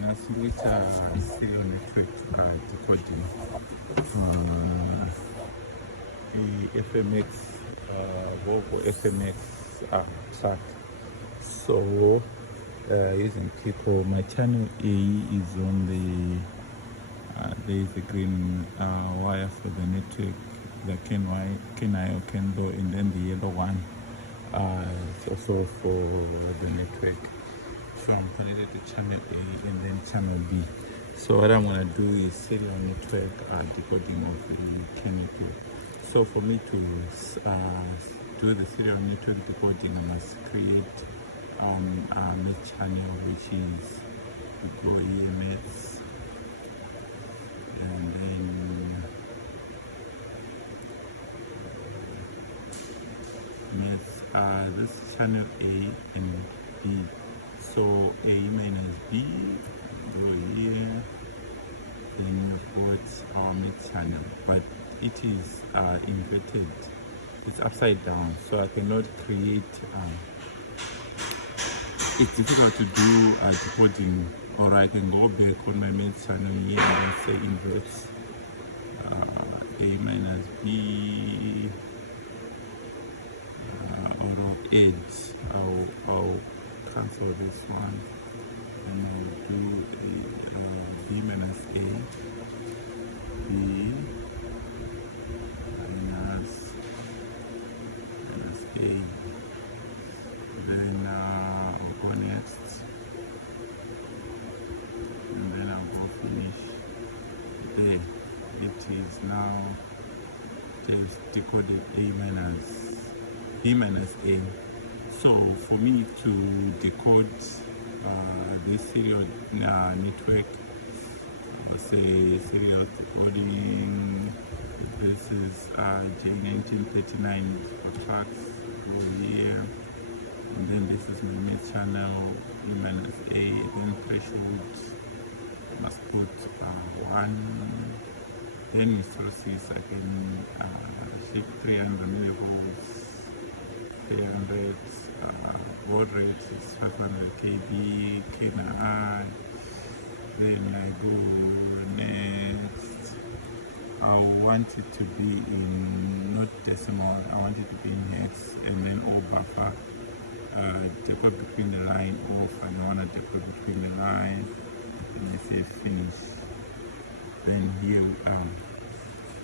nasileta serial network decoding FMX Volvo FMX truck. So using Kiko, my channel A is on the there is a green wire for the network, the KNI or Kendo, and then the yellow one is also for the network. So I'm connected to channel A and then channel B. So what I'm gonna do is serial network decoding of the network. So for me to do the serial network decoding, I must create a net channel, which is go EMS, and then this channel A and B. So A minus B, go here, then you've got our mid channel, but it is inverted, it's upside down, so I cannot create, it's difficult to do decoding, or I can go back on my main channel here and say invert A minus B, or add, I'll cancel this one, and I'll do B minus A, B minus A, then I'll go next, and then I'll go finish there. It is now, it is decoded A minus B minus A. So for me to decode this serial network, say serial decoding, this is J1939 for tracks, go here, and then this is my mid channel, B minus A, then threshold must put 1, then resources I can shift 300 millivolts, 300, baud rate is 500 kb, KNI, then I go next. I want it to be in, not decimal, I want it to be in hex, and then O buffer, decode between the line, off, and I want to decode between the line, and I say finish. Then here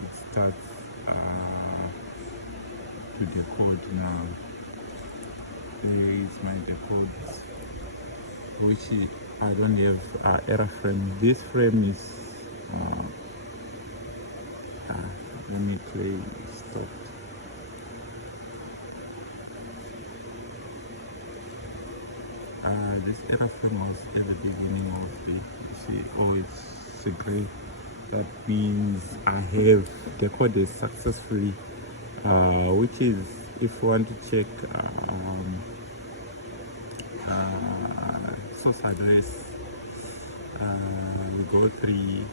it starts to decode now. Here is my decode, which I don't have error frame. This frame is let me play stop. This error frame was at the beginning of the, you see, oh, it's a gray. That means I have decoded successfully, which is, if you want to check source address, we go 3,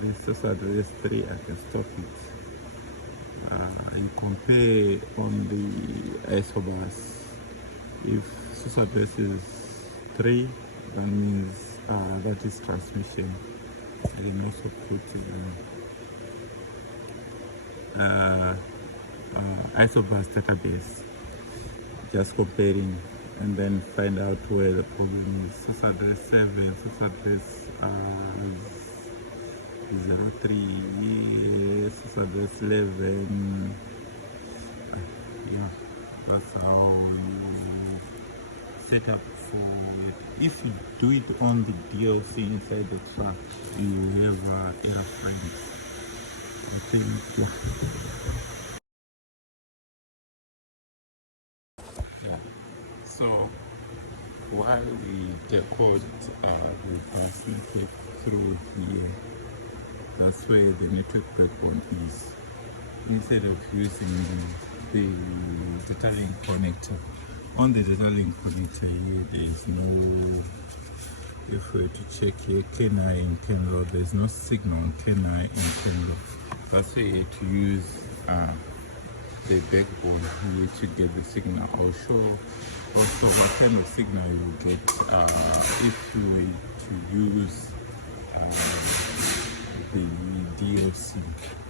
this source address 3, I can stop it. You compare on the isobus, if source address is 3, that means that is transmission. I can also put isobus database, just comparing, and then find out where the problem is. Source address 7, source address 03, source address 11. Yeah, that's how you set up for it. If you do it on the DLC inside the truck, you have error frames. I think, yeah. So while we decode the transmitted through here, that's where the network breakpoint is. Instead of using the data link connector, on the data link connector here, there is no, if we were to check here, KNI and KNLO, there's no signal on KNI and KNLO. That's why you have to use the backbone here to get the signal. I'll show also what kind of signal you will get if you were to to use the DOC